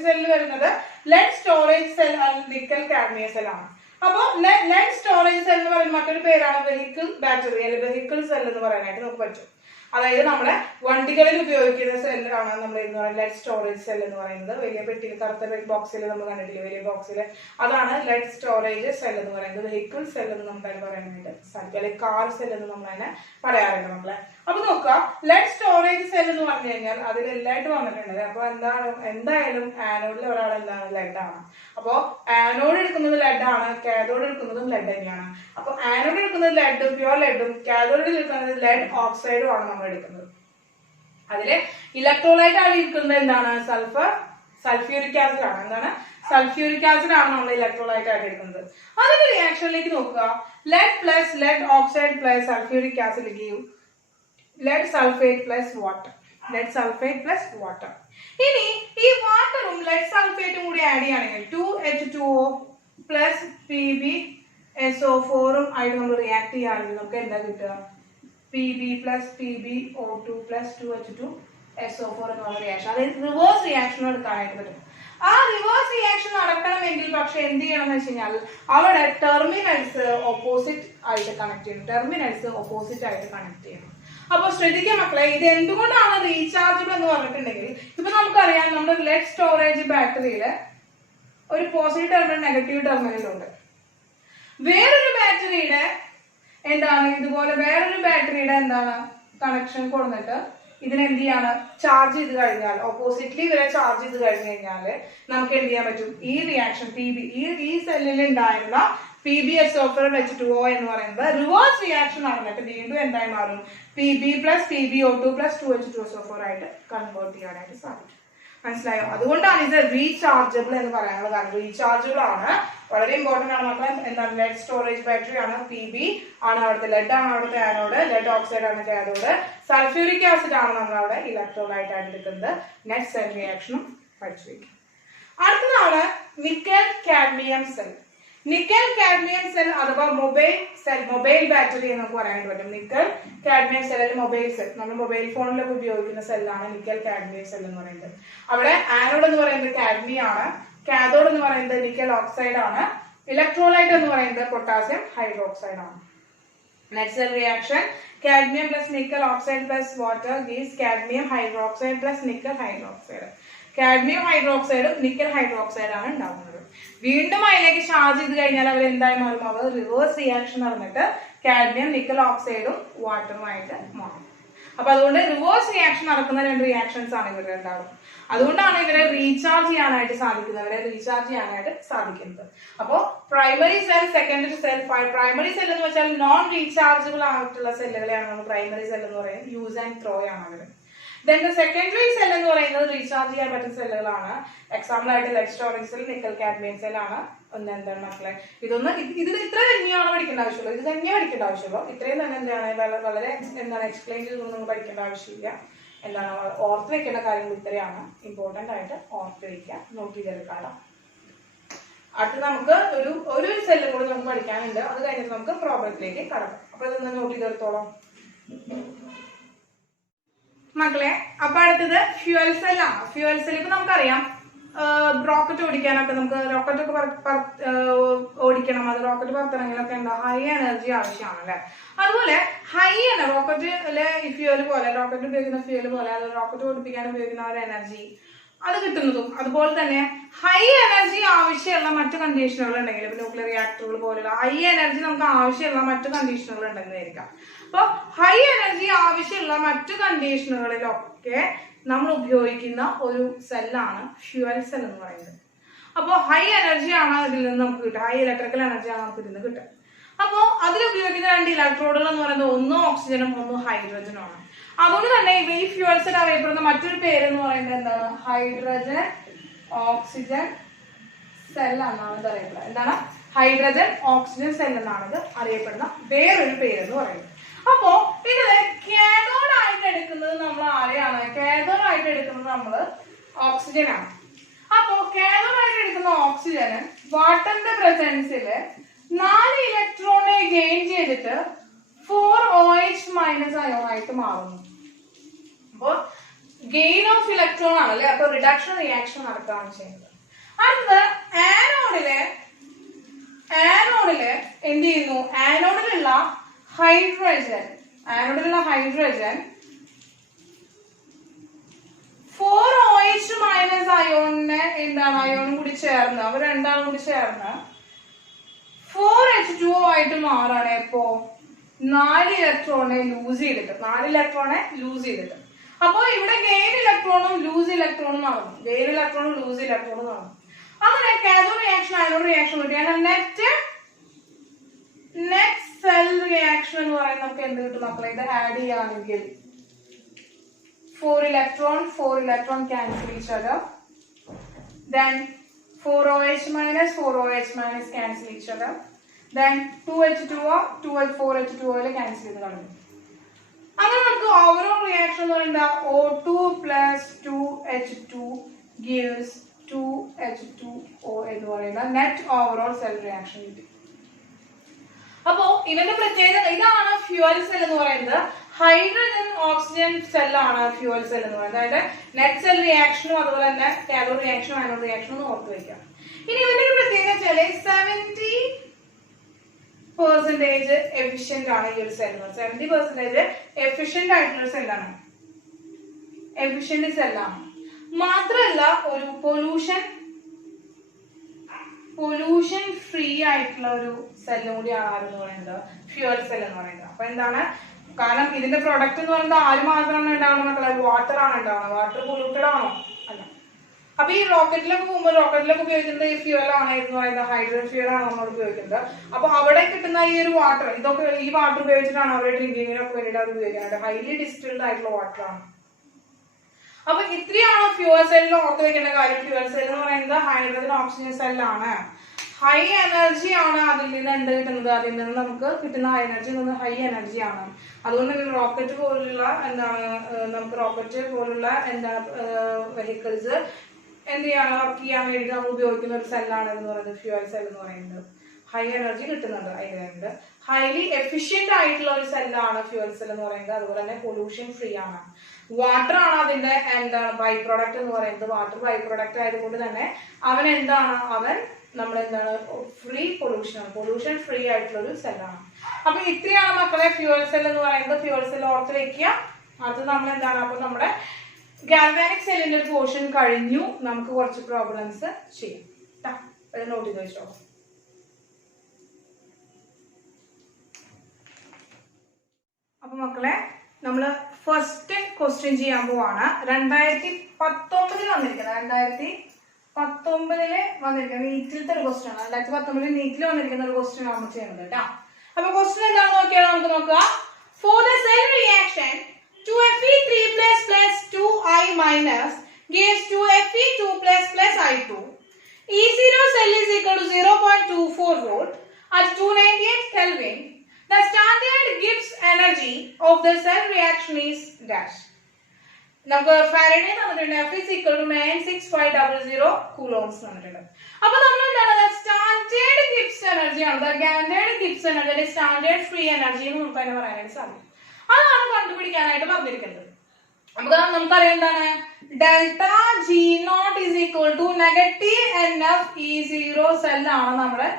സെല്ലിൽ വരുന്നത് lead storage cell and nickel cadmium cell ആണ്. അപ്പൊ ലെഡ് സ്റ്റോറേജ് സെൽ എന്ന് പറയുന്ന മറ്റൊരു പേരാണ് വെഹിക്കിൾ ബാറ്ററി അല്ലെങ്കിൽ വെഹിക്കിൾ സെൽ എന്ന് പറയാനായിട്ട് നമുക്ക് പറ്റും. അതായത് നമ്മുടെ വണ്ടികളിൽ ഉപയോഗിക്കുന്ന സെല്ലാണ് നമ്മൾ എന്ന് പറയുന്നത് ലെഡ് സ്റ്റോറേജ് സെൽ എന്ന് പറയുന്നത്. വലിയ പെട്ടിയിൽ കറുത്ത ബോക്സിൽ നമ്മൾ കണ്ടിട്ടില്ല, വലിയ ബോക്സിൽ, അതാണ് ലെഡ് സ്റ്റോറേജ് സെൽ എന്ന് പറയുന്നത്. വെഹിക്കിൾ സെൽ എന്ന് നമുക്ക് അതിന് പറയാനായിട്ട് സാധിക്കും, അല്ലെങ്കിൽ കാർ സെൽ എന്ന് നമ്മൾ അതിനെ പറയാറുണ്ട് നമ്മളെ. അപ്പൊ നോക്കുക, ലെഡ് സ്റ്റോറേജ് സെൽ എന്ന് പറഞ്ഞു കഴിഞ്ഞാൽ അതിൽ ലെഡ് വന്നിട്ടുണ്ട്. അപ്പൊ എന്തായാലും ആനോഡിൽ ഒരാൾ എന്താണ്, ലെഡ് ആണ്. അപ്പോ ആനോഡ് എടുക്കുന്നത് ലെഡ് ആണ്, കാഥോഡ് എടുക്കുന്നതും ലെഡ് തന്നെയാണ്. അപ്പൊ ആനോഡ് എടുക്കുന്നത് ലെഡ്, പ്യുവർ ലെഡും, കാഥോഡിൽ എടുക്കുന്നത് ലെഡ് ഓക്സൈഡും ആണ് നമ്മൾ എടുക്കുന്നത്. അതില് ഇലക്ട്രോലൈറ്റ് ആയിട്ട് ഇരിക്കുന്നത് എന്താണ്, സൾഫ്യൂരിക് ആസിഡ് ആണ്. എന്താണ്, സൾഫ്യൂരിക് ആസിഡ് ആണ് നമ്മൾ ഇലക്ട്രോലൈറ്റ് ആയിട്ട് എടുക്കുന്നത്. അതിന്റെ റിയാക്ഷനിലേക്ക് നോക്കുക, lead plus lead oxide plus sulphuric acid give lead sulfate plus water. lead sulfate plus water. ഇനി ഈ വാട്ടറും ലെഡ് സൾഫേറ്റും കൂടി ആഡ് ചെയ്യുകയാണെങ്കിൽ 2H2O plus PbSO4 ആയിട്ട് നമ്മൾ റിയാക്ട് ചെയ്യുകയാണെങ്കിൽ നമുക്ക് എന്താ കിട്ടുക, Pb plus PbO2 plus 2H2SO4 എന്നുള്ള റിയാക്ഷൻ. അതായത് റിവേഴ്സ് റിയാക്ഷൻ എടുക്കാനായിട്ട് പറ്റും. ആ റിവേഴ്സ് റിയാക്ഷൻ നടക്കണമെങ്കിൽ പക്ഷെ എന്ത് ചെയ്യണം എന്ന് വെച്ച് കഴിഞ്ഞാൽ അവിടെ ടെർമിനൽസ് ഓപ്പോസിറ്റ് ആയിട്ട് കണക്ട് ചെയ്യണം. അപ്പൊ ശ്രദ്ധിക്കുക മക്കളെ, ഇത് എന്തുകൊണ്ടാണ് റീചാർജബിൾ എന്ന് പറഞ്ഞിട്ടുണ്ടെങ്കിൽ, ഇപ്പൊ നമുക്കറിയാം നമ്മുടെ ലെഡ് സ്റ്റോറേജ് ബാറ്ററിയില് ഒരു പോസിറ്റീവ് ടെർമിനൽ, നെഗറ്റീവ് ടെർമിനൽ ഉണ്ട്. വേറൊരു ബാറ്ററിയുടെ എന്താണ് കണക്ഷൻ കൊടുത്തിട്ട് ഇതിനെന്ത് ചെയ്യാണ്, ചാർജ് ചെയ്ത് കഴിഞ്ഞാൽ, ഓപ്പോസിറ്റ്ലി ഇവരെ ചാർജ് ചെയ്ത് കഴിഞ്ഞു കഴിഞ്ഞാൽ നമുക്ക് എന്ത് ചെയ്യാൻ പറ്റും, ഈ റിയാക്ഷൻ ഈ സെല്ലിൽ ഉണ്ടായിരുന്ന PbSO4 H2O എന്ന് പറയുന്നത് റിവേഴ്സ് റിയാക്ഷൻ നടന്നിട്ട് വീണ്ടും എന്തായി മാറും, Pb plus PbO2 plus 2H2SO4 ആയിട്ട് കൺവേർട്ട് ചെയ്യാനായിട്ട് സാധിക്കും. മനസ്സിലായോ? അതുകൊണ്ടാണ് ഇത് റീചാർജബിൾ എന്ന് പറയാനുള്ളത്. കാരണം റീചാർജബിൾ ആണ്, വളരെ ഇമ്പോർട്ടന്റ് ആണ് മക്കളെ. എന്താണ്, ലെഡ് സ്റ്റോറേജ് ബാറ്ററി ആണ്, Pb ആണ് അവിടുത്തെ ലെഡ് ആണ് അവിടുത്തെ ആനോഡ്, ലെഡ് ഓക്സൈഡ് ആണ് കാഥോഡ്, സൾഫ്യൂരിക് ആസിഡ് ആണ് നമ്മൾ അവിടെ ഇലക്ട്രോലൈറ്റ് ആയിട്ട് എടുക്കുന്നത്. നെക്സ്റ്റ് സെൽ റിയാക്ഷനും പഠിച്ചു വയ്ക്കും. അടുത്തതാണ് nickel cadmium cell. Nickel cadmium cell അഥവാ മൊബൈൽ ബാറ്ററി എന്ന് നമുക്ക് പറയാനായിട്ട് പറ്റും. നിക്കൽ കാഡ്മിയം സെൽ അല്ലെങ്കിൽ മൊബൈൽ സെൽ, നമ്മൾ മൊബൈൽ ഫോണിലൊക്കെ ഉപയോഗിക്കുന്ന സെല്ലാണ് നിക്കൽ കാഡ്മിയം സെൽ എന്ന് പറയുന്നത്. അവിടെ ആനോഡ് എന്ന് പറയുന്നത് കാഡ്മിയം ആണ്, കാഥോഡ് എന്ന് പറയുന്നത് നിക്കൽ ഓക്സൈഡ് ആണ്, ഇലക്ട്രോലൈറ്റ് എന്ന് പറയുന്നത് പൊട്ടാസ്യം ഹൈഡ്രോക്സൈഡ് ആണ്. Next cell reaction, cadmium plus nickel oxide plus water gives cadmium hydroxide plus nickel hydroxide. Cadmium hydroxide nickel hydroxide ആണ് ഉണ്ടാകുന്നത്. വീണ്ടും അതിലേക്ക് ചാർജ് ചെയ്ത് കഴിഞ്ഞാൽ അവർ എന്തായി മാറും, അവർ റിവേഴ്സ് റിയാക്ഷൻ നടന്നിട്ട് കാഡ്മിയം നിക്കൽ ഓക്സൈഡും വാട്ടറുമായിട്ട് മാറും. അപ്പൊ അതുകൊണ്ട് റിവേഴ്സ് റിയാക്ഷൻ നടക്കുന്ന രണ്ട് റിയാക്ഷൻസ് ആണ് ഇവർ രണ്ടാളും. അതുകൊണ്ടാണ് ഇവരെ റീചാർജ് ചെയ്യാനായിട്ട് സാധിക്കുന്നത്. അപ്പോ primary cell, secondary cell. Primary cell എന്ന് വെച്ചാൽ നോൺ റീചാർജബിൾ ആയിട്ടുള്ള സെല്ലുകളെയാണ് നമ്മൾ പ്രൈമറി സെൽ എന്ന് പറയുന്നത്. യൂസ് ആൻഡ് ത്രോ ആണ് അവർ. Then the secondary cell എന്ന് പറയുന്നത് റീചാർജ് ചെയ്യാൻ പറ്റുന്ന സെല്ലുകളാണ്. എക്സാമ്പിൾ ആയിട്ട് lead storage cell, nickel cadmium cell ആണ്. എന്താണ് മക്കളെ, ഇത് ഇത്ര തന്നെയാണ് പഠിക്കേണ്ട ആവശ്യമുള്ളൂ. ഇത് തന്നെ പഠിക്കേണ്ട ആവശ്യമുള്ളൂ. ഇത്രയും തന്നെ വളരെ എക്സ്പ്ലെയിൻ ചെയ്തൊന്നും പഠിക്കേണ്ട ആവശ്യമില്ല. ഓർത്ത് വെക്കേണ്ട കാര്യങ്ങൾ ഇത്രയാണ്. ഇമ്പോർട്ടന്റ് ആയിട്ട് ഓർത്ത് വെക്കുക, നോട്ട് ചെയ്തെടുക്കാം. അടുത്ത് നമുക്ക് ഒരു സെല്ലും കൂടി നമുക്ക് പഠിക്കാനുണ്ട്. അത് കഴിഞ്ഞിട്ട് നമുക്ക് പ്രോബ്ലത്തിലേക്ക് കടക്കാം. അപ്പൊ ഇതൊന്ന് നോട്ട് ചെയ്തെടുത്തോളാം മക്കളെ. അപ്പൊ അടുത്തത് ഫ്യൂവൽ സെൽ ആണ്. ഫ്യൂവൽ സെൽ ഇപ്പൊ നമുക്കറിയാം, റോക്കറ്റ് ഓടിക്കാനൊക്കെ നമുക്ക് റോക്കറ്റൊക്കെ ഓടിക്കണം. അത് റോക്കറ്റ് പറത്തണമെങ്കിലൊക്കെ എന്താ, ഹൈ എനർജി ആവശ്യമാണ് അല്ലെ. അതുപോലെ റോക്കറ്റിലെ ഫ്യൂവൽ പോലെ, റോക്കറ്റ് ഉപയോഗിക്കുന്ന ഫ്യൂവൽ പോലെ, അത് റോക്കറ്റ് ഓടിപ്പിക്കാൻ ഉപയോഗിക്കുന്ന ഒരു എനർജി അത് കിട്ടുന്നതും. അതുപോലെ തന്നെ ഹൈ എനർജി ആവശ്യമുള്ള മറ്റു കണ്ടീഷനുകൾ ഉണ്ടെങ്കിൽ, ഇപ്പൊ ന്യൂക്ലിയർ റിയാക്ടറുകൾ പോലുള്ള ഹൈ എനർജി നമുക്ക് ആവശ്യമുള്ള മറ്റു കണ്ടീഷനുകൾ ഉണ്ടെന്നായിരിക്കാം. അപ്പൊ ഹൈ എനർജി ആവശ്യമുള്ള മറ്റു കണ്ടീഷനുകളിലൊക്കെ നമ്മൾ ഉപയോഗിക്കുന്ന ഒരു സെല്ലാണ് ഫ്യൂവൽ സെൽ എന്ന് പറയുന്നത്. അപ്പോൾ ഹൈ എനർജി ആണ് ഇതിൽ നിന്ന് നമുക്ക് കിട്ടുക, ഹൈ ഇലക്ട്രിക്കൽ എനർജിയാണ് നമുക്ക് ഇതിൽ നിന്ന് കിട്ടുക. അപ്പോൾ അതിൽ ഉപയോഗിക്കുന്ന രണ്ട് ഇലക്ട്രോഡുകൾ എന്ന് പറയുന്നത് ഒന്ന് ഓക്സിജനും ഒന്ന് ഹൈഡ്രജനും ആണ്. അതുകൊണ്ട് തന്നെ ഈ ഫ്യൂവൽ സെൽ അറിയപ്പെടുന്ന മറ്റൊരു പേര് എന്ന് പറയുന്നത് എന്താണ്, ഹൈഡ്രജൻ ഓക്സിജൻ സെൽ എന്നാണ് ഇത് അറിയപ്പെടുന്നത്. എന്താണ്, ഹൈഡ്രജൻ ഓക്സിജൻ സെൽ എന്നാണ് ഇത് അറിയപ്പെടുന്ന വേറൊരു പേരെന്ന് പറയുന്നത്. അപ്പോ ഇതില് കാഥോഡ് ആയിട്ട് എടുക്കുന്നത് നമ്മൾ ആരെയാണ്, കാഥോഡ് ആയിട്ട് എടുക്കുന്നത് നമ്മൾ ഓക്സിജൻ ആണ്. അപ്പോ കാഥോഡ് ആയിട്ട് എടുക്കുന്ന ഓക്സിജന് വാട്ടറിന്റെ പ്രസൻസില് 4 ഇലക്ട്രോണെ ഗെയിൻ ചെയ്തിട്ട് 4 OH മൈനസ് അയോൺ ആയിട്ട് മാറുന്നു. അപ്പോ ഗെയിൻ ഓഫ് ഇലക്ട്രോൺ ആണല്ലേ, അപ്പൊ റിഡക്ഷൻ റിയാക്ഷൻ നടക്കുകയാണ് ചെയ്യുന്നത്. അടുത്തത് ആനോഡില് എന്ത് ചെയ്യുന്നു, ആനോഡിലുള്ള ഹൈഡ്രജൻ 4OH മൈനസ് അയോണിനെ എന്താണ് അയോണും കൂടി ചേർന്ന് അവർ രണ്ടാളും കൂടി ചേർന്ന് 4H2O ആയിട്ട് മാറാണ്. എപ്പോ 4 ഇലക്ട്രോണെ ലൂസ് ചെയ്തിട്ട്. അപ്പൊ ഇവിടെ ഗെയിൻ ഇലക്ട്രോണും ലൂസ് ഇലക്ട്രോണും നടന്നു. അങ്ങനെ കാഥോഡ് റിയാക്ഷൻ അയോൺ റിയാക്ഷൻ കിട്ടിയാണ്. നെറ്റ് സെൽ റിയാക്ഷൻ എന്ന് പറയുന്നത് നമുക്ക് എന്ത് കിട്ടും മക്കളെ? ഇത് ആഡ് ചെയ്യുകയാണെങ്കിൽ 4 electron cancel each other. Then 4OH minus cancel each other. Then 2H2O 4H2O cancel ചെയ്ത് കളഞ്ഞു. അങ്ങനെ നമുക്ക് ഓവറോൾ റിയാക്ഷൻ എന്ന് പറയുന്നത് O2 plus 2H2 gives 2H2O എന്ന് പറയുന്ന നെറ്റ് ഓവറോൾ സെൽ റിയാക്ഷൻ കിട്ടി. അപ്പോ ഇവന്റെ പ്രത്യേകത ഇതാണ് ഫ്യൂവൽ സെൽ എന്ന് പറയുന്നത്. ഹൈഡ്രജൻ ഓക്സിജൻ സെല്ലാണ് ഫ്യൂവൽ സെൽ എന്ന് പറയുന്നത്. അതായത് നെറ്റ് സെൽ റിയാക്ഷനും അതുപോലെ തന്നെ കാഥോഡ് റിയാക്ഷനും അയോൺ റിയാക്ഷനും ഒന്ന് ഓർത്ത് വയ്ക്കാം. ഇനി ഇവന്റെ ഒരു പ്രത്യേകത വെച്ചാല് 70% എഫിഷ്യന്റ് ആണ് ഈ ഒരു സെൽ. 70% എഫിഷ്യന്റ് ആയിട്ടുള്ള സെല്ലാണ്. മാത്രമല്ല ഒരു പൊല്യൂഷൻ ഫ്രീ ആയിട്ടുള്ള ഒരു സെല്ലും കൂടിയാണ് ആരെന്ന് പറയുന്നത് ഫ്യൂവൽ സെൽ എന്ന് പറയുന്നത്. അപ്പൊ എന്താണ്? കാരണം ഇതിന്റെ പ്രൊഡക്റ്റ് എന്ന് പറയുന്നത് ആര് മാത്രമാണ് ഉണ്ടാവുന്നത് മക്കളെ? വാട്ടർ ആണ് ഉണ്ടാവുന്നത്. വാട്ടർ പൊല്യൂട്ടഡ് ആണോ? അല്ല. അപ്പൊ ഈ റോക്കറ്റിലൊക്കെ പോകുമ്പോൾ റോക്കറ്റിലൊക്കെ ഉപയോഗിക്കുന്നത് ഈ ഫ്യൂവൽ ആണ് എന്ന് പറയുന്നത് ഹൈഡ്രജൻ ഫ്യൂവൽ ആണ് നമ്മൾ ഉപയോഗിക്കുന്നത്. അപ്പൊ അവിടെ കിട്ടുന്ന ഈ ഒരു വാട്ടർ ഇതൊക്കെ ഈ വാട്ടർ ഉപയോഗിച്ചിട്ടാണ് അവരുടെ ഡ്രിങ്കിങ്ങിനൊക്കെ വേണ്ടിയിട്ട് അവർ ഉപയോഗിക്കുന്നത്. ഹൈലി ഡിസ്റ്റിൽഡ് ആയിട്ടുള്ള വാട്ടർ ആണ്. അപ്പൊ ഇത്രയാണ് ഫ്യൂവൽ സെല്ലിൽ ഓർത്ത് വെക്കേണ്ട കാര്യം. ഫ്യൂവൽ സെൽ എന്ന് പറയുന്നത് ഹൈഡ്രജൻ ഓക്സിജൻ സെല്ലാണ്. ഹൈ എനർജി ആണ് അതിൽ നിന്ന് എന്ത് കിട്ടുന്നത്? അതിൽ നിന്ന് നമുക്ക് കിട്ടുന്ന എനർജി ഹൈ എനർജി ആണ്. അതുകൊണ്ട് തന്നെ റോക്കറ്റ് പോലുള്ള വെഹിക്കിൾസ് എന്ത് ചെയ്യാണ് വർക്ക് ചെയ്യാൻ വേണ്ടി നമ്മൾ ഉപയോഗിക്കുന്ന ഒരു സെല്ലാണ് എന്ന് പറയുന്നത് ഫ്യൂവൽ സെൽ എന്ന് പറയുന്നത്. ഹൈ എനർജി കിട്ടുന്നുണ്ട് അതിനുണ്ട്. ഹൈലി എഫിഷ്യന്റ് ആയിട്ടുള്ള ഒരു സെല്ലാണ് ഫ്യൂവൽ സെൽ എന്ന് പറയുന്നത്. അതുപോലെ തന്നെ പൊല്യൂഷൻ ഫ്രീ ആണ്. വാട്ടർ ആണ് അതിന്റെ ബൈ പ്രോഡക്റ്റ് എന്ന് പറയുന്നത്. വാട്ടർ ബൈ പ്രോഡക്റ്റ് ആയതുകൊണ്ട് തന്നെ അവൻ പൊല്യൂഷൻ ഫ്രീ ആയിട്ടുള്ള ഒരു സെല്ലാണ്. അപ്പൊ ഇത്രയാണ് മക്കളെ ഫ്യൂവൽ സെൽ എന്ന് പറയുന്നത്. ഫ്യൂവൽ സെൽ ഓർത്ത് വെക്കുക. അത് നമ്മൾ എന്താണ്? അപ്പൊ നമ്മുടെ ഗാൽവാനിക് സെല്ലിന്റെ ഒരു പോർഷൻ കഴിഞ്ഞു. നമുക്ക് കുറച്ച് പ്രോബ്ലംസ് ചെയ്യാം. നോട്ട് ചെയ്ത് വെച്ചോ. അപ്പൊ മക്കളെ നമ്മള് ഫസ്റ്റ് ക്വസ്റ്റ്യൻ ചെയ്യാൻ പോവാണ്. 2019 വന്നിരിക്കുന്ന നീറ്റിലത്തെ ഒരു ക്വസ്റ്റ്യൻ ആണ്. 2019 നീറ്റിൽ വന്നിരിക്കുന്ന ഒരു ക്വസ്റ്റ്യൻ ആണ് നമ്മൾ ചെയ്യുന്നത് കേട്ടോ. അപ്പൊ ക്വസ്റ്റ്യൻ എന്താണെന്ന് നോക്കിയാൽ നമുക്ക് നോക്കാം. For the cell reaction 2Fe3 plus 2I minus gives 2Fe2 plus I2. E0 cell is equal to 0.24 volt at 298 Kelvin. The standard Gibbs energy of the cell reaction is dash. നമുക്ക് Faraday തന്നിട്ടുണ്ട്. F is equal to 96500 coulombs തന്നിട്ടുണ്ട്. അപ്പൊ നമ്മൾ എന്താണ്? Standard Gibbs energy ആണ്. Standard Gibbs energy standard free energy എന്ന് നമുക്ക് തന്നെ പറയാനായിട്ട് സാധിക്കും. അതാണ് കണ്ടുപിടിക്കാനായിട്ട് പറഞ്ഞിരിക്കുന്നത്. നമുക്കറിയാം എന്താണ്? Delta G naught is equal to negative NfE0 cell ആണ് നമ്മുടെ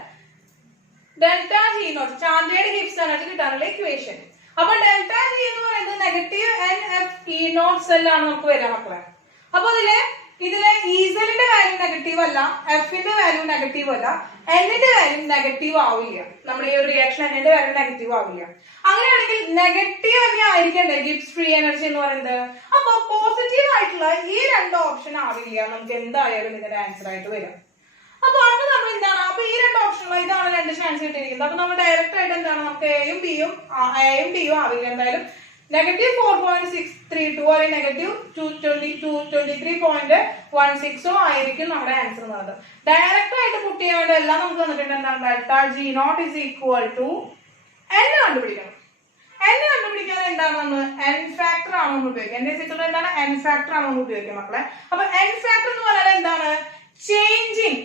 delta G naught standard Gibbs energy കിട്ടാനുള്ള ഇക്വേഷൻ. അപ്പൊ ഡെൽറ്റ ജി എന്ന് പറയുന്നത് നെഗറ്റീവ് NfE0 സെൽ ആണ് നമുക്ക് വരിക മക്കളെ. അപ്പൊ ഇതിലെ E സെല്ലിന്റെ വാല്യൂ നെഗറ്റീവ് അല്ല, എഫിന്റെ വാല്യൂ നെഗറ്റീവ് അല്ല, എന്നിന്റെ വാല്യൂ നെഗറ്റീവ് ആവില്ല. നമ്മുടെ ഈ ഒരു റിയാക്ഷൻ എന്നിന്റെ വാല്യൂ നെഗറ്റീവ് ആവില്ല. അങ്ങനെയാണെങ്കിൽ നെഗറ്റീവ് തന്നെ ആയിരിക്കണ്ടേ ഗിബ്സ് ഫ്രീ എനർജി എന്ന് പറയുന്നത്. അപ്പൊ പോസിറ്റീവ് ആയിട്ടുള്ള ഈ രണ്ട് ഓപ്ഷൻ ആവില്ല നമുക്ക് എന്തായാലും ഇതിന്റെ ആൻസർ ആയിട്ട് വരും. അപ്പൊ നമ്മൾ എന്താണ്? അപ്പൊ ഈ രണ്ട് ഓപ്ഷനുള്ള ഇതാണ് രണ്ട് ചാൻസ് കിട്ടിയിരിക്കുന്നത്. അപ്പൊ നമ്മൾ ഡയറക്റ്റ് ആയിട്ട് എന്താണ്? നമുക്ക് എയും ഡിയും ആവില്ല. എന്തായാലും -4.632 അല്ലെങ്കിൽ -223.16 ആയിരിക്കും നമ്മുടെ ആൻസർ എന്നത്. ഡയറക്റ്റ് ആയിട്ട് പുട്ട് ചെയ്യാൻ എല്ലാം നമുക്ക് തന്നിട്ടുണ്ട്. എന്താണ്? Delta G naught is equal to n കണ്ടുപിടിക്കണം. n കണ്ടുപിടിക്കാൻ എന്താണ്? നമ്മൾ n ഫാക്ടർ ആണ് നമ്മൾ ഉപയോഗിക്കുക. n ഇസ് ഈക്വൽ ടു എന്താണ്? n ഫാക്ടർ ആണ് നമ്മൾ ഉപയോഗിക്കുക മക്കളെ. അപ്പൊ n ഫാക്ടർ എന്ന് പറഞ്ഞാൽ എന്താണ്? ചേഞ്ചിങ്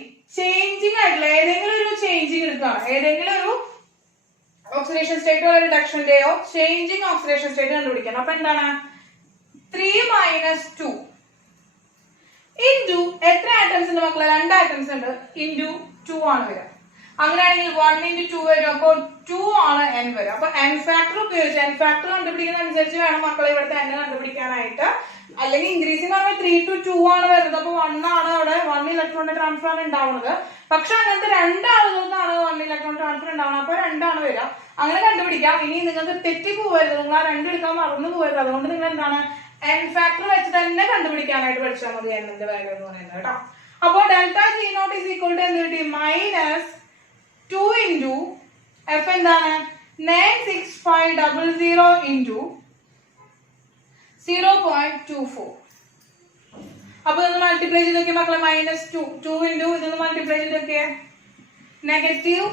ആയിട്ടുള്ള ഏതെങ്കിലും ഒരു ചേഞ്ചിങ് എടുക്കുകയാണ്. ഏതെങ്കിലും ഒരു ഓക്സിഡേഷൻ സ്റ്റേറ്റോ റിഡക്ഷന്റെയോ ചേഞ്ചിങ് ഓക്സിഡേഷൻ സ്റ്റേറ്റ് കണ്ടുപിടിക്കണം. അപ്പൊ എന്താണ്? 3 - 2 ഇൻറ്റു എത്ര ആറ്റംസ് ഉണ്ട് മക്കളെ? 2 ആറ്റംസ് ഉണ്ട്. ഇൻറ്റു 2 ആണ് വരിക. അങ്ങനെയാണെങ്കിൽ 1 × 2 വരും. അപ്പോൾ 2 ആണ് n വരിക. അപ്പൊ n ഫാക്ടർ ഉപയോഗിച്ച് n ഫാക്ടർ കണ്ടുപിടിക്കുന്ന അനുസരിച്ച് വേണം മക്കളെ ഇവിടുത്തെ n കണ്ടുപിടിക്കാനായിട്ട്. അല്ലെങ്കിൽ ഇൻക്രീസിംഗ് പറഞ്ഞാൽ 3 to 2 ആണ് വരുന്നത്. അപ്പൊ 1 ആണ് അവിടെ 1 ഇലക്ട്രോണിന്റെ ട്രാൻസ്ഫർ ആണ് ഉണ്ടാവുന്നത്. പക്ഷെ അങ്ങനത്തെ രണ്ടാളുകൾക്കാണ് 1 ഇലക്ട്രോൺ ട്രാൻസ്ഫർ ഉണ്ടാവുന്നത്. അപ്പൊ 2 ആണ് വരിക. അങ്ങനെ കണ്ടുപിടിക്കാം. ഇനി നിങ്ങൾക്ക് തെറ്റി പോകരുത്, നിങ്ങൾ ആ 2 എടുക്കാൻ മറന്നു പോകരുത്. അതുകൊണ്ട് നിങ്ങൾ എന്താണ് n ഫാക്ടർ വെച്ച് തന്നെ കണ്ടുപിടിക്കാനായിട്ട് പഠിച്ചാൽ മതി n-ന്റെ വാല്യൂ എന്ന് പറയുന്നത് കേട്ടോ. അപ്പോൾ delta G naught is equal to എന്ത് കിട്ടി? -2 ഇൻറ്റു എഫ് എന്താണ് 96500 ഇൻറ്റു 0.24. അപ്പൊ ഇതൊന്ന് മൾട്ടിപ്ലൈ ചെയ്ത് നോക്കിയ മക്കളെ, -2 ഇൻറ്റു ഇതൊന്ന് മൾട്ടിപ്ലൈ ചെയ്ത് നോക്കിയേ, നെഗറ്റീവ്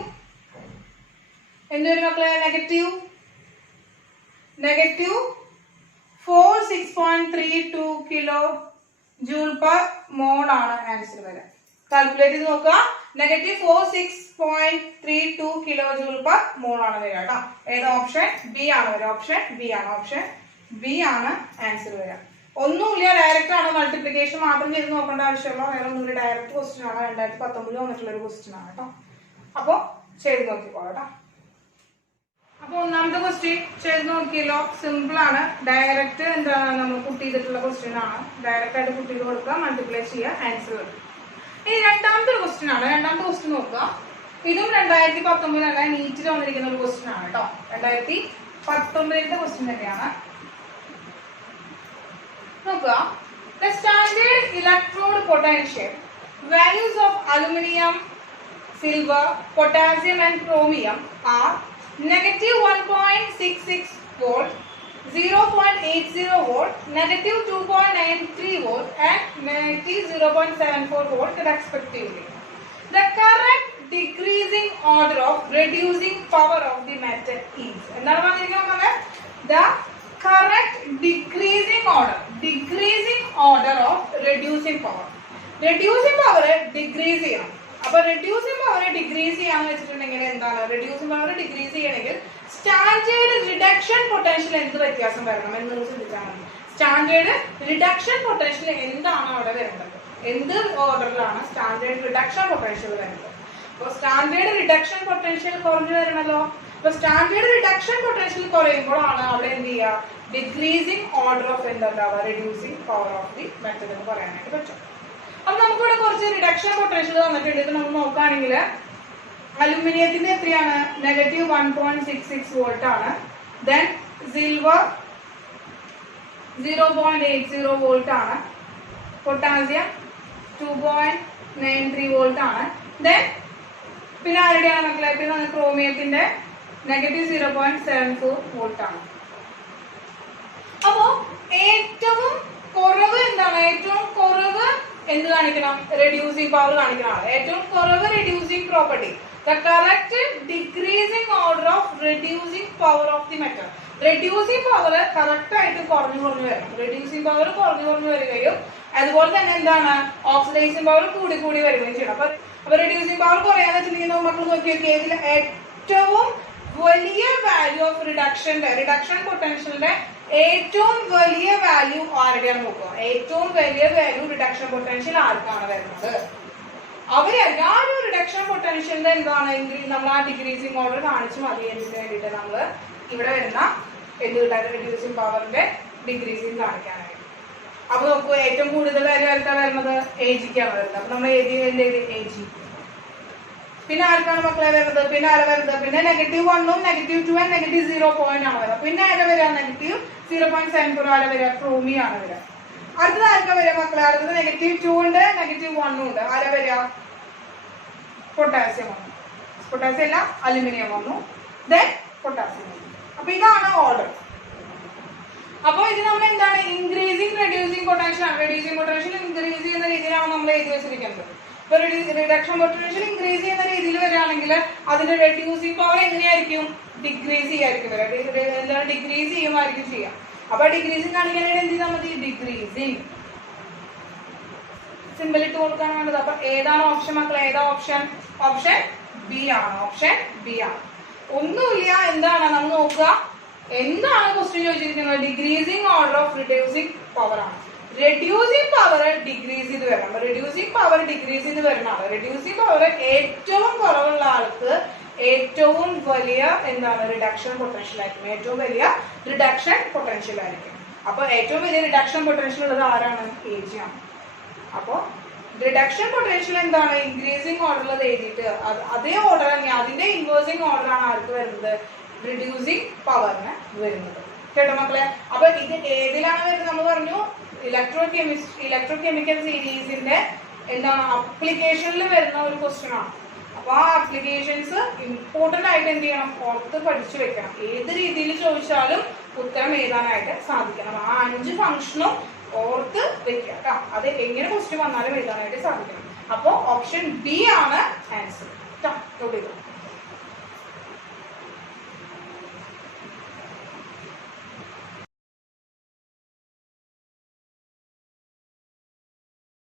എന്തൊരു മക്കളെ, negative 46.32 kilo joule per mole ആണ് ആൻസർ വരാം. കാൽക്കുലേറ്റ് ചെയ്ത് നോക്കുക. Negative 46.32 kilo joule per mole ആണ് വരിക കേട്ടോ. ഏത് ഓപ്ഷൻ? ബി ആണ് വരിക. ഓപ്ഷൻ ബി ആണ്. ഓപ്ഷൻ ബി ആണ് ആൻസർ വരിക. ഒന്നുമില്ല, ഡയറക്റ്റ് ആണ്. മൾട്ടിപ്ലിക്കേഷൻ മാത്രം ചെയ്ത് നോക്കേണ്ട ആവശ്യമുള്ള വേറെ ഒന്നുമില്ല. ഡയറക്റ്റ് ക്വസ്റ്റ്യൻ ആണ്. 2019 വന്നിട്ടുള്ള ഒരു ക്വസ്റ്റ്യൻ ആണ് കേട്ടോ. അപ്പൊ ചെയ്ത് നോക്കിക്കോളൂ കേട്ടോ. അപ്പൊ ഒന്നാമത്തെ ക്വസ്റ്റ്യൻ ചെയ്ത് നോക്കിയല്ലോ, സിമ്പിൾ ആണ്. ഡയറക്റ്റ് എന്താണ് നമ്മൾ പുട്ട് ചെയ്തിട്ടുള്ള ക്വസ്റ്റ്യൻ ആണ്. ഡയറക്റ്റ് ആയിട്ട് പുട്ട് ചെയ്ത് കൊടുക്കുക, മൾട്ടിപ്ലൈ ചെയ്യുക, ആൻസർ വരും. ഇനി രണ്ടാമത്തെ ഒരു ക്വസ്റ്റ്യൻ ആണ്. രണ്ടാമത്തെ ക്വസ്റ്റ്യൻ നോക്കുക. ഇതും 2019 നീറ്റിൽ വന്നിരിക്കുന്ന ഒരു ക്വസ്റ്റ്യൻ ആണ് കേട്ടോ. 2019 ക്വസ്റ്റ്യൻ തന്നെയാണ്. നോക്കുക. The standard electrode potential values of aluminum, silver, potassium and chromium are -1.66 volt, 0.80 volt, -2.93 volt and -0.74 volt respectively. The correct decreasing order of reducing power of the metal is. എന്താണ് പറഞ്ഞിരിക്കുന്നത്? The correct decreasing order of reducing power. Reducing power decrease ചെയ്യണം. അപ്പൊ reducing power decrease ചെയ്യാന്ന് വെച്ചിട്ടുണ്ടെങ്കിൽ എന്താണ്? reducing power decrease ചെയ്യണമെങ്കിൽ standard reduction potential എന്ത് വ്യത്യാസം വരണം എന്ന് ചിന്തിച്ചാൽ മതി. സ്റ്റാൻഡേർഡ് റിഡക്ഷൻ പൊട്ടൻഷ്യൽ എന്താണ് അവിടെ വരേണ്ടത്? എന്ത് ഓർഡറിലാണ് സ്റ്റാൻഡേർഡ് റിഡക്ഷൻ പൊട്ടൻഷ്യൽ വരുന്നത്? അപ്പോൾ സ്റ്റാൻഡേർഡ് റിഡക്ഷൻ പൊട്ടൻഷ്യൽ കുറഞ്ഞു വരണല്ലോ. അപ്പൊ സ്റ്റാൻഡേർഡ് റിഡക്ഷൻ പൊട്ടൻഷ്യൽ കുറയുമ്പോഴാണ് അവിടെ എന്ത് ചെയ്യുക? ഡിക്രീസിങ് ഓർഡർ ഓഫ് എന്താ reducing power of the method എന്ന് പറയാനായിട്ട് പറ്റും. അപ്പൊ നമുക്കിവിടെ കുറച്ച് റിഡക്ഷൻ പൊട്ടൻഷ്യൽ തന്നിട്ടുണ്ട്. ഇത് നമ്മൾ നോക്കുകയാണെങ്കിൽ അലുമിനിയത്തിന്റെ എത്രയാണ്? -1.66 വോൾട്ട് ആണ്. ദെൻ സിൽവർ 0.80 വോൾട്ട് ആണ്. പൊട്ടാസ്യം 2.93 വോൾട്ട് ആണ്. ദെൻ പിന്നെ ആരുടെയാണ് മക്കളെ? പിന്നെ ക്രോമിയത്തിന്റെ -0.74 വോൾട്ട് ആണ്. അപ്പോ ഏറ്റവും കുറവ് എന്താണ്? ഏറ്റവും കുറവ് എന്ത് കാണിക്കണം? റെഡ്യൂസിങ് പവർ കാണിക്കണം. ഏറ്റവും കുറവ് reducing property. The correct decreasing order of reducing power of the metal. Reducing power correct ആയിട്ട് കുറഞ്ഞു വരണം. റെഡ്യൂസിങ് പവർ കുറഞ്ഞു വരികയും അതുപോലെ തന്നെ എന്താണ്? ഓക്സിഡൈസിങ് പവർ കൂടി വരികയും ചെയ്യണം. അപ്പൊ റെഡ്യൂസിങ് പവർ കുറയാന്ന് വെച്ചിട്ടുണ്ടെങ്കിൽ മക്കൾ നോക്കി നോക്കിയാൽ ഇതിൽ ഏറ്റവും വലിയ വാല്യൂ ഓഫ് റിഡക്ഷൻ പൊട്ടൻഷ്യലിന്റെ ഏറ്റവും വലിയ വാല്യൂ ആരുടെയാണ് നോക്കുക? ഏറ്റവും വലിയ വാല്യൂ റിഡക്ഷൻ പൊട്ടൻഷ്യൽ ആർക്കാണ് വരുന്നത്? അവരായിരിക്കും. ആ ഒരു റിഡക്ഷൻ പൊട്ടൻഷ്യലിന്റെ എന്താണ് നമ്മൾ ആ ഡിക്രീസിങ് ഓർഡർ കാണിച്ചു മതി. എന്നതിന് വേണ്ടിയിട്ട് നമ്മൾ ഇവിടെ വരുന്ന റെഡ്യൂസിങ് പവറിന്റെ ഡിക്രീസിങ് കാണിക്കാനായിട്ട്. അപ്പൊ നോക്കൂ, ഏറ്റവും കൂടുതൽ വാല്യൂ ആർക്കാണ് വരുന്നത്? AG-ക്കാണ് വരുന്നത്. അപ്പൊ നമ്മൾ എന്ത് ചെയ്ത് AG. പിന്നെ ആർക്കാണ് മക്കളെ വരുന്നത്? പിന്നെ ആരെ വരുന്നത്? പിന്നെ -1ഉം -2 and -0 പോയിന്റ് ആണ് വരുന്നത്. പിന്നെ ആരെ വരിക? -0.74 ആരെ വരിക? ക്രോമിയം ആണ് വരിക. അടുത്തത് ആർക്കാ വരിക മക്കളെ? അടുത്തത് -2 ഉണ്ട്, -1 ഉണ്ട്. ആരെ വരിക? പൊട്ടാസ്യം വന്നു. പൊട്ടാസ്യം അല്ല, അലുമിനിയം വന്നു. ദെൻ പൊട്ടാസ്യം വന്നു. അപ്പൊ ഇതാണ് ഓർഡർ. അപ്പൊ ഇത് നമ്മൾ എന്താണ്? ഇൻക്രീസിങ് റെഡ്യൂസിങ് പൊട്ടൻഷ്യൽ ആണ്. റെഡ്യൂസിങ് പൊട്ടൻഷ്യൽ ഇൻക്രീസ് ചെയ്യുന്ന രീതിയിലാണ് നമ്മൾ എഴുതി വെച്ചിരിക്കുന്നത്. ഇപ്പൊ റിഡക്ഷൻ പൊട്ടൻഷ്യൽ ഇൻക്രീസ് ചെയ്യുന്ന രീതിയിൽ വരികയാണെങ്കിൽ അതിന്റെ റെഡ്യൂസിങ് പവർ എങ്ങനെയായിരിക്കും? ഡിക്രീസ് ചെയ്യായിരിക്കും വരിക. ഡിക്രീസ് ചെയ്യുമായിരിക്കും ചെയ്യാം. അപ്പൊ ഡിക്രീസിങ് കാണിക്കാനായിട്ട് എന്ത് ചെയ്താൽ മതി? ഡിക്രീസിങ് സിമ്പിൾ ഇട്ട് കൊടുക്കാൻ വേണ്ടത്. അപ്പൊ ഏതാണ് ഓപ്ഷൻ മക്കളെ? ഏതാ ഓപ്ഷൻ? ഓപ്ഷൻ ബി ആണ്. ഓപ്ഷൻ ബി ആണ്. ഒന്നുമില്ല, എന്താണ് നമ്മൾ നോക്കുക. എന്താണ് ക്വസ്റ്റ്യൻ ചോദിച്ചിരിക്കുന്നത്? Decreasing order of reducing power ആണ്. റെഡ്യൂസിങ് പവർ ഡിക്രീസ് ചെയ്ത് വരണം. റെഡ്യൂസിങ് പവർ ഡിക്രീസ് ചെയ്ത് വരുന്നതാണ്. റെഡ്യൂസിങ് പവർ ഏറ്റവും കുറവുള്ള ആൾക്ക് ഏറ്റവും വലിയ എന്താണ്? റിഡക്ഷൻ പൊട്ടൻഷ്യൽ ആയിരിക്കും. ഏറ്റവും വലിയ റിഡക്ഷൻ പൊട്ടൻഷ്യൽ ആയിരിക്കും. അപ്പൊ ഏറ്റവും വലിയ റിഡക്ഷൻ പൊട്ടൻഷ്യൽ ഉള്ളത് ആരാണ്? Ag ആണ്. അപ്പോ റിഡക്ഷൻ പൊട്ടൻഷ്യൽ എന്താണ്? ഇൻക്രീസിങ് ഓർഡറിൽ എഴുതിയിട്ട് അതേ ഓർഡർ തന്നെ, അതിന്റെ ഇൻവേഴ്സിങ് ഓർഡർ ആണ് ആർക്ക് വരുന്നത്? റിഡ്യൂസിങ് പവറിന് വരുന്നത്. കേട്ടോ മക്കളെ? അപ്പൊ ഇത് ഏതിലാണ് വരുന്നത്? നമ്മൾ പറഞ്ഞു ഇലക്ട്രോ കെമിക്കൽ സീരീസിന്റെ എന്താണ് അപ്ലിക്കേഷനിൽ വരുന്ന ഒരു ക്വസ്റ്റ്യൻ ആണ്. അപ്പൊ ആ ആപ്ലിക്കേഷൻസ് ഇമ്പോർട്ടന്റ് ആയിട്ട് എന്ത് ചെയ്യണം? ഓർത്ത് പഠിച്ചു വെക്കണം. ഏത് രീതിയിൽ ചോദിച്ചാലും ഉത്തരം എഴുതാനായിട്ട് സാധിക്കണം. ആ 5 ഫംഗ്ഷനും ഓർത്ത് വെക്കുക കേട്ടോ. അത് എങ്ങനെ ക്വസ്റ്റ്യൻ വന്നാലും എഴുതാനായിട്ട് സാധിക്കണം. അപ്പോ ഓപ്ഷൻ ബി ആണ് ആൻസർ.